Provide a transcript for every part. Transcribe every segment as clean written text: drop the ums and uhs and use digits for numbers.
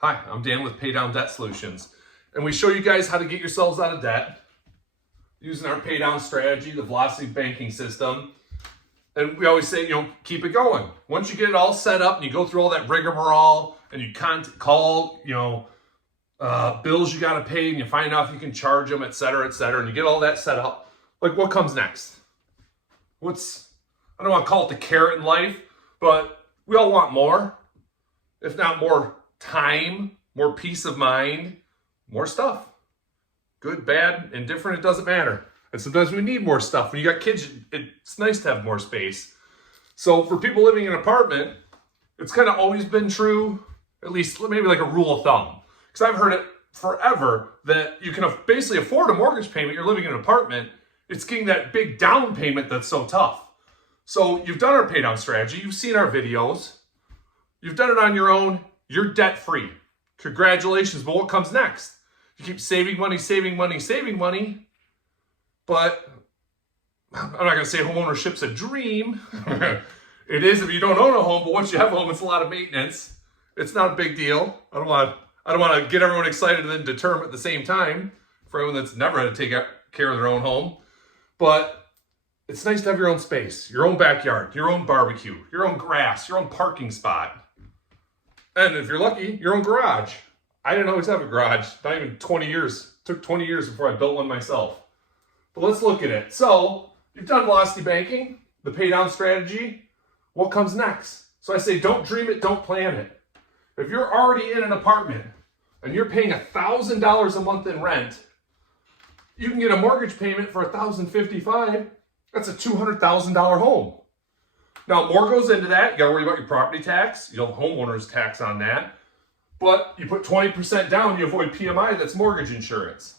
Hi, I'm Dan with Pay Down Debt Solutions, and we show you guys how to get yourselves out of debt using our pay down strategy, the velocity banking system. And we always say, keep it going. Once you get it all set up and you go through all that rigmarole and you call, bills you got to pay and you find out if you can charge them, et cetera, and you get all that set up, like what comes next? I don't want to call it the carrot in life, but we all want more, if not more time, more peace of mind, more stuff. Good, bad, indifferent, it doesn't matter. And sometimes we need more stuff. When you got kids, it's nice to have more space. So for people living in an apartment, it's kind of always been true, at least maybe like a rule of thumb. Because I've heard it forever that you can basically afford a mortgage payment. You're living in an apartment. It's getting that big down payment that's so tough. So you've done our pay down strategy. You've seen our videos. You've done it on your own. You're debt free. Congratulations. But what comes next? You keep saving money. But I'm not going to say homeownership's a dream. It is if you don't own a home, but once you have a home, it's a lot of maintenance. It's not a big deal. I don't want to get everyone excited and then deter them at the same time for everyone that's never had to take care of their own home. But it's nice to have your own space, your own backyard, your own barbecue, your own grass, your own parking spot. And if you're lucky, your own garage. I didn't always have a garage, not even 20 years. It took 20 years before I built one myself. But let's look at it. So you've done velocity banking, the pay down strategy. What comes next? So I say, don't dream it, don't plan it. If you're already in an apartment and you're paying $1,000 a month in rent, you can get a mortgage payment for $1,055. That's a $200,000 home. Now, more goes into that. You got to worry about your property tax. You'll have homeowner's tax on that. But you put 20% down, you avoid PMI, that's mortgage insurance.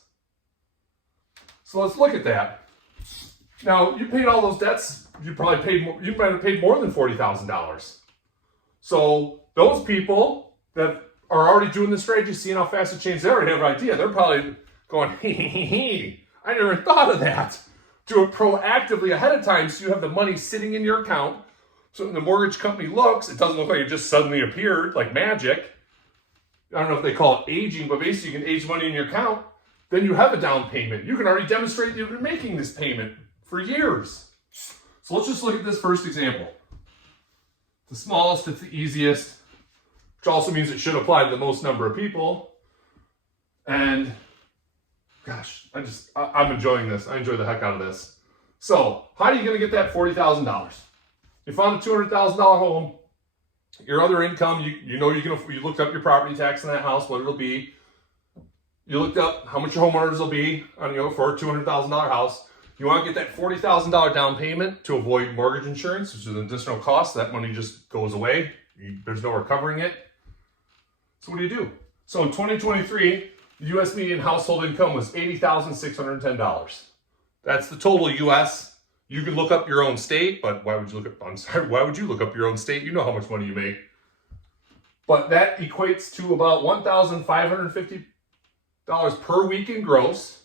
So let's look at that. Now, you paid all those debts, you might have paid more than $40,000. So those people that are already doing this strategy, seeing how fast it changes, they already have an idea. They're probably going, I never thought of that. Do it proactively ahead of time so you have the money sitting in your account. So when the mortgage company looks, it doesn't look like it just suddenly appeared like magic. I don't know if they call it aging, but basically you can age money in your account. Then you have a down payment. You can already demonstrate that you've been making this payment for years. So let's just look at this first example. The smallest, it's the easiest, which also means it should apply to the most number of people. And gosh, I'm enjoying this. I enjoy the heck out of this. So how are you going to get that $40,000? You found a $200,000 home. Your other income, you looked up your property tax on that house, what it'll be. You looked up how much your homeowners will be on for a $200,000 house. You want to get that $40,000 down payment to avoid mortgage insurance, which is an additional cost. That money just goes away. There's no recovering it. So what do? So in 2023, the U.S. median household income was $80,610. That's the total U.S. You can look up your own state, but why would you look up your own state? You know how much money you make. But that equates to about $1,550 per week in gross.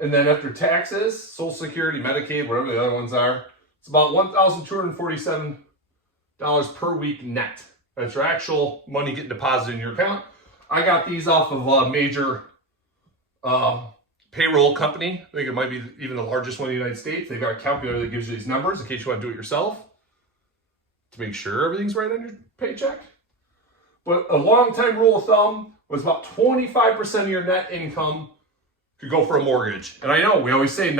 And then after taxes, Social Security, Medicaid, whatever the other ones are, it's about $1,247 per week net. That's your actual money getting deposited in your account. I got these off of a major payroll company. I think it might be even the largest one in the United States. They've got a calculator that gives you these numbers in case you want to do it yourself to make sure everything's right on your paycheck. But a long time rule of thumb was about 25% of your net income could go for a mortgage. And I know we always say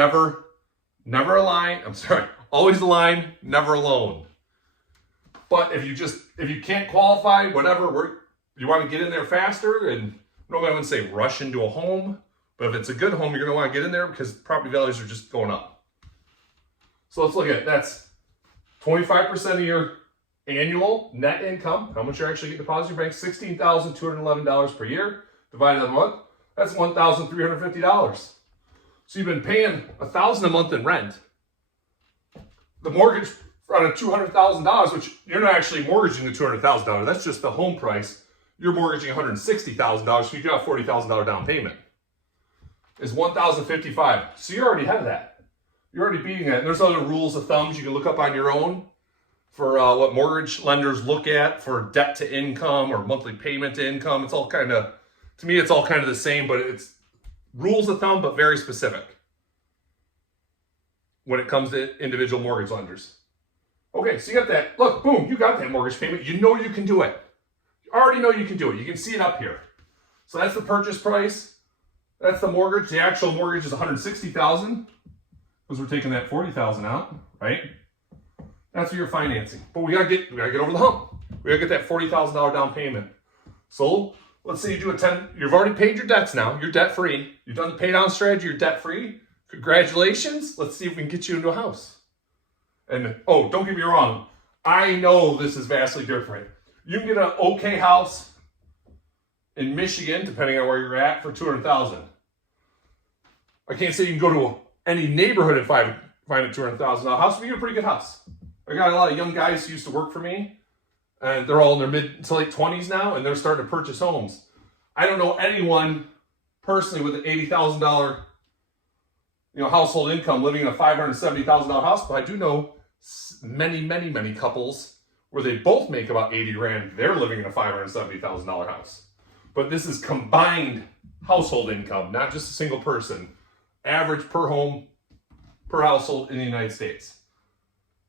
always a line, never a loan. But if you can't qualify, whatever, you want to get in there faster, and normally I wouldn't say rush into a home, but if it's a good home, you're going to want to get in there because property values are just going up. So let's look at it. That's 25% of your annual net income, how much you're actually getting deposited in your bank, $16,211 per year, divided by the month, that's $1,350. So you've been paying $1,000 a month in rent. The mortgage on a $200,000, which you're not actually mortgaging the $200,000, that's just the home price. You're mortgaging $160,000, so you do have $40,000 down payment. Is $1,055. So you already have that. You're already beating that. And there's other rules of thumbs you can look up on your own for what mortgage lenders look at for debt to income or monthly payment to income. It's all kind of, to me, it's all kind of the same, but it's rules of thumb, but very specific when it comes to individual mortgage lenders. Okay, so you got that. Look, boom, you got that mortgage payment. You know you can do it. You already know you can do it. You can see it up here. So that's the purchase price. That's the mortgage. The actual mortgage is $160,000 because we're taking that $40,000 out, right? That's what you're financing. But we gotta get over the hump. We gotta get that $40,000 down payment. So let's say you do you've already paid your debts now. You're debt free. You've done the pay down strategy. You're debt free. Congratulations. Let's see if we can get you into a house. And oh, don't get me wrong. I know this is vastly different. You can get an okay house in Michigan, depending on where you're at, for $200,000. I can't say you can go to any neighborhood and find a $200,000 house, but you get a pretty good house. I got a lot of young guys who used to work for me, and they're all in their mid to late 20s now, and they're starting to purchase homes. I don't know anyone personally with an $80,000 household income living in a $570,000 house, but I do know many couples where they both make about 80 grand. They're living in a $570,000 house. But this is combined household income, not just a single person. Average per home, per household in the United States.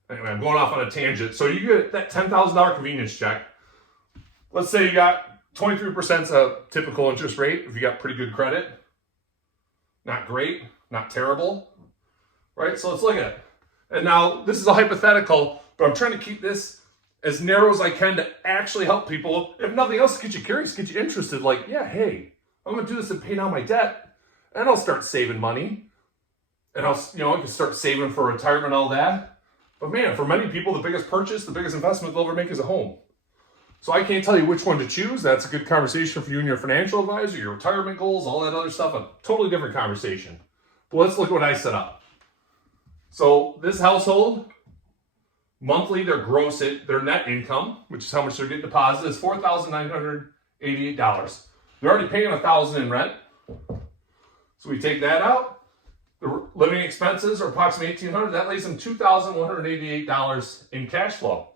Anyway, I'm going off on a tangent. So you get that $10,000 convenience check. Let's say you got 23% is a typical interest rate if you got pretty good credit. Not great, not terrible, right? So let's look at it. And now this is a hypothetical, but I'm trying to keep this as narrow as I can to actually help people. If nothing else, get you curious, get you interested. Like, yeah, hey, I'm going to do this and pay down my debt, and I'll start saving money, and I can start saving for retirement and all that. But man, for many people, the biggest purchase, the biggest investment they'll ever make is a home. So I can't tell you which one to choose. That's a good conversation for you and your financial advisor, your retirement goals, all that other stuff. A totally different conversation. But let's look at what I set up. So this household, monthly, their net income, which is how much they're getting deposited, is $4,988. They're already paying $1,000 in rent. So we take that out. The living expenses are approximately $1,800. That leaves them $2,188 in cash flow.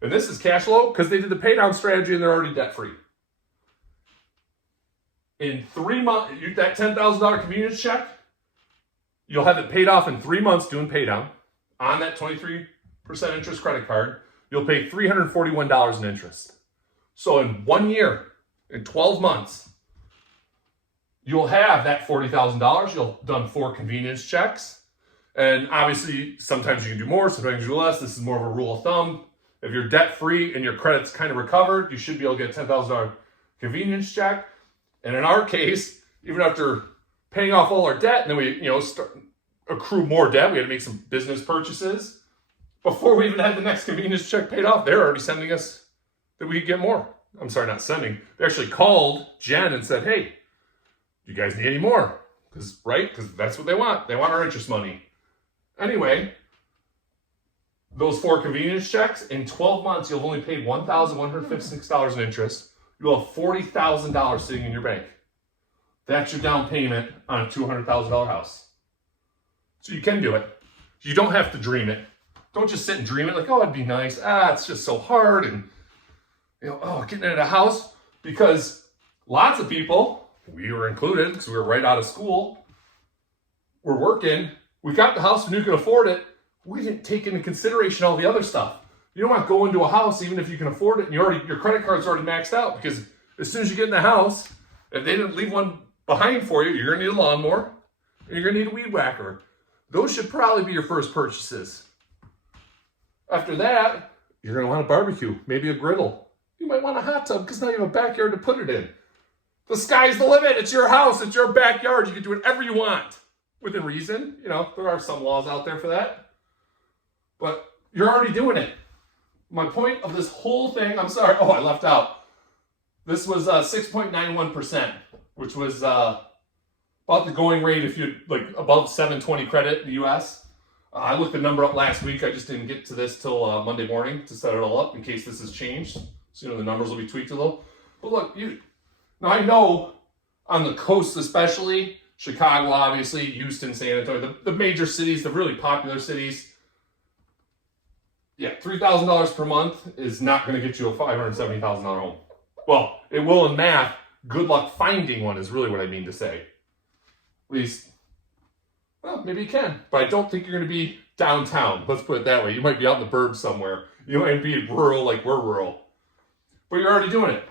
And this is cash flow because they did the pay down strategy and they're already debt free. In 3 months, that $10,000 convenience check, you'll have it paid off in 3 months doing pay down on that 23% interest credit card. You'll pay $341 in interest. So in 1 year, in 12 months, you'll have that $40,000. You'll have done 4 convenience checks. And obviously, sometimes you can do more, sometimes you do less. This is more of a rule of thumb. If you're debt free and your credit's kind of recovered, you should be able to get a $10,000 convenience check. And in our case, even after paying off all our debt, and then we accrue more debt, we had to make some business purchases. Before we even had the next convenience check paid off, they're already sending us that we could get more. I'm sorry, not sending. They actually called Jen and said, hey, you guys need any more? Because that's what they want. They want our interest money. Anyway, those 4 convenience checks, in 12 months, you'll have only paid $1,156 in interest. You'll have $40,000 sitting in your bank. That's your down payment on a $200,000 house. So you can do it. You don't have to dream it. Don't just sit and dream it like, oh, it'd be nice. It's just so hard. And, getting into a house. Because lots of people, we were included because we were right out of school, we're working, we got the house and you can afford it. We didn't take into consideration all the other stuff. You don't want to go into a house even if you can afford it and your credit card's already maxed out, because as soon as you get in the house, if they didn't leave one behind for you, you're going to need a lawnmower and you're going to need a weed whacker. Those should probably be your first purchases. After that, you're going to want a barbecue, maybe a griddle. You might want a hot tub because now you have a backyard to put it in. The sky's the limit. It's your house. It's your backyard. You can do whatever you want within reason. There are some laws out there for that. But you're already doing it. My point of this whole thing, I'm sorry. Oh, I left out. This was 6.91%, which was about the going rate if you're above 720 credit in the U.S. I looked the number up last week. I just didn't get to this till Monday morning to set it all up in case this has changed. So, the numbers will be tweaked a little. But look, now I know on the coast especially, Chicago obviously, Houston, San Antonio, the major cities, the really popular cities, Yeah, $3,000 per month is not going to get you a $570,000 home. Well, it will in math. Good luck finding one is really what I mean to say. At least, well, maybe you can. But I don't think you're going to be downtown. Let's put it that way. You might be out in the burbs somewhere. You might be rural like we're rural. But you're already doing it.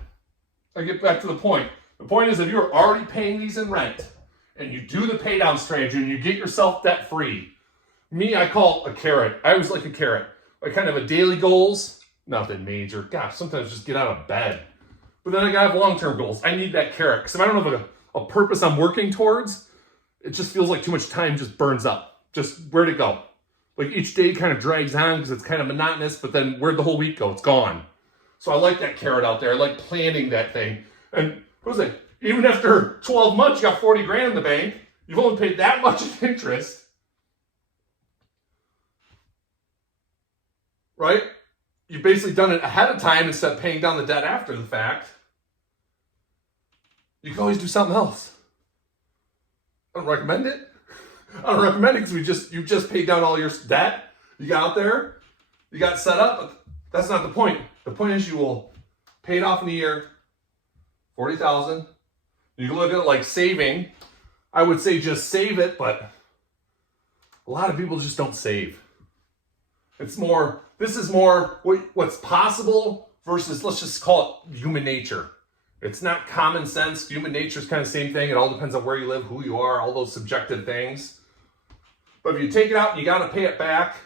I get back to the point. The point is if you're already paying these in rent and you do the pay down strategy and you get yourself debt free, me, I call a carrot. I always like a carrot. Like kind of a daily goals, nothing major. Gosh, sometimes just get out of bed. But then I gotta have long-term goals. I need that carrot. Because if I don't have a purpose I'm working towards, it just feels like too much time just burns up. Just where'd it go? Like each day kind of drags on because it's kind of monotonous, but then where'd the whole week go? It's gone. So I like that carrot out there. I like planning that thing. And what was it? Even after 12 months, you got 40 grand in the bank. You've only paid that much of interest. Right? You've basically done it ahead of time instead of paying down the debt after the fact. You can always do something else. I don't recommend it. I don't recommend it because you just paid down all your debt. You got out there. You got set up. But that's not the point. The point is you will pay it off in a year. $40,000. You can look at it like saving. I would say just save it, but a lot of people just don't save. This is more what's possible versus, let's just call it human nature. It's not common sense. Human nature is kind of the same thing. It all depends on where you live, who you are, all those subjective things. But if you take it out and you got to pay it back,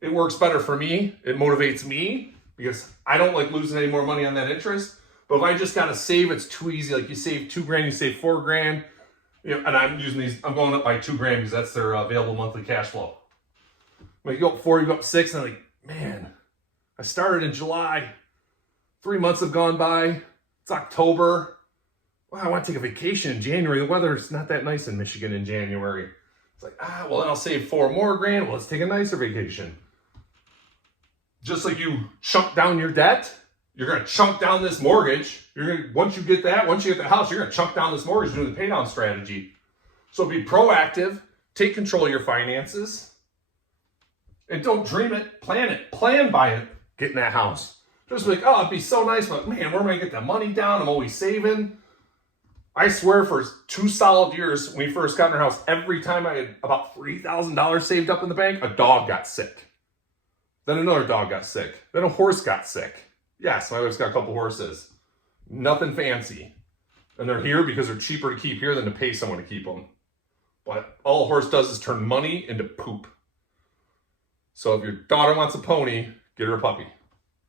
it works better for me. It motivates me because I don't like losing any more money on that interest. But if I just got to save, it's too easy. Like you save $2,000, you save $4,000. You know, and I'm using these, I'm going up by $2,000 because that's their available monthly cash flow. When you go up 4, you go up 6, and I'm like, man, I started in July. 3 months have gone by. It's October. Wow, I want to take a vacation in January. The weather's not that nice in Michigan in January. It's like, well, then I'll save $4 more grand. Well, let's take a nicer vacation. Just like you chunk down your debt, you're going to chunk down this mortgage. Once you get the house, you're going to chunk down this mortgage doing the pay down strategy. So be proactive. Take control of your finances. And don't dream it, plan it. Plan by it, getting that house. Just like, oh, it'd be so nice, but man, where am I going to get the money down? I'm always saving. I swear for 2 solid years, when we first got in our house, every time I had about $3,000 saved up in the bank, a dog got sick. Then another dog got sick. Then a horse got sick. Yes, my wife's got a couple horses. Nothing fancy. And they're here because they're cheaper to keep here than to pay someone to keep them. But all a horse does is turn money into poop. So if your daughter wants a pony, get her a puppy.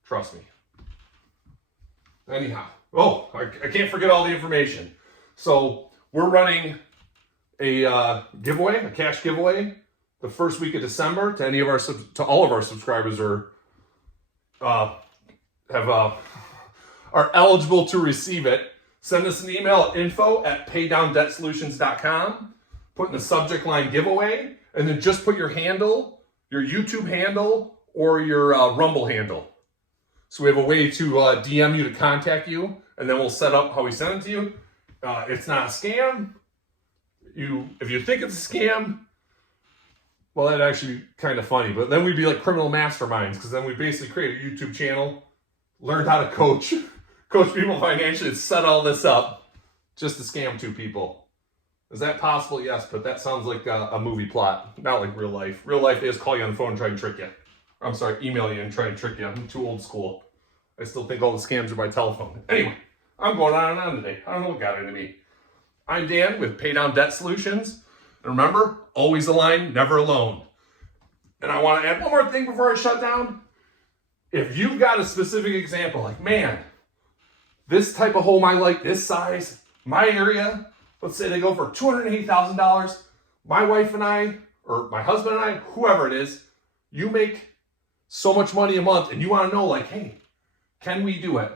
Trust me. Anyhow. Oh, I can't forget all the information. So we're running a giveaway, a cash giveaway, the first week of December to all of our subscribers are eligible to receive it. Send us an email at info@paydowndebtsolutions.com. Put in the subject line giveaway, and then just put your handle, your YouTube handle, or your Rumble handle. So we have a way to DM you to contact you, and then we'll set up how we send it to you. It's not a scam. If you think it's a scam, well, that'd actually be kind of funny. But then we'd be like criminal masterminds, because then we basically create a YouTube channel, learned how to coach people financially, and set all this up just to scam 2 people. Is that possible? Yes, but that sounds like a movie plot, not like real life. Real life, they just call you on the phone and try and trick you. I'm sorry, email you and try and trick you. I'm too old school. I still think all the scams are by telephone. Anyway, I'm going on and on today. I don't know what got into me. I'm Dan with Pay Down Debt Solutions. And remember, always aligned, never alone. And I want to add one more thing before I shut down. If you've got a specific example, like, man, this type of home I like, this size, my area, let's say they go for $280,000. My wife and I, or my husband and I, whoever it is, you make so much money a month and you want to know, like, hey, can we do it?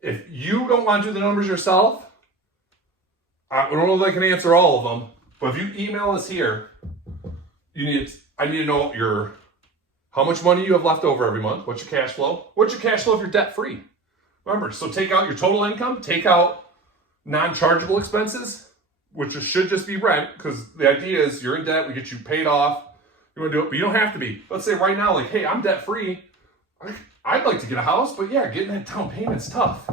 If you don't want to do the numbers yourself, I don't know if I can answer all of them, but if you email us here, I need to know how much money you have left over every month. What's your cash flow? What's your cash flow if you're debt free? Remember, so take out your total income, take out non-chargeable expenses, which should just be rent, because the idea is you're in debt, we get you paid off, You want to do it, but you don't have to be. Let's say right now, like, hey, I'm debt free. I'd like to get a house, but yeah, getting that down payment's tough.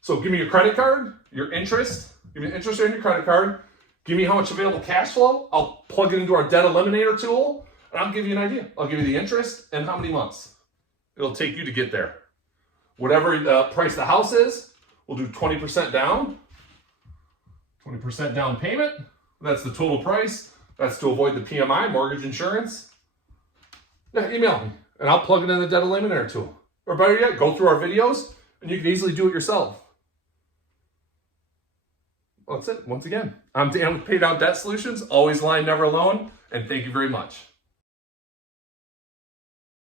So give me your credit card, your interest. Give me the interest on your credit card. Give me how much available cash flow. I'll plug it into our debt eliminator tool, and I'll give you an idea. I'll give you the interest and how many months it'll take you to get there. Whatever the price of the house is, we'll do 20% down. 20% down payment. That's the total price. That's to avoid the PMI, mortgage insurance. Yeah, email me, and I'll plug it in the debt eliminator tool. Or better yet, go through our videos, and you can easily do it yourself. Well, that's it. Once again, I'm Dan with Pay Down Debt Solutions. Always line, never alone. And thank you very much.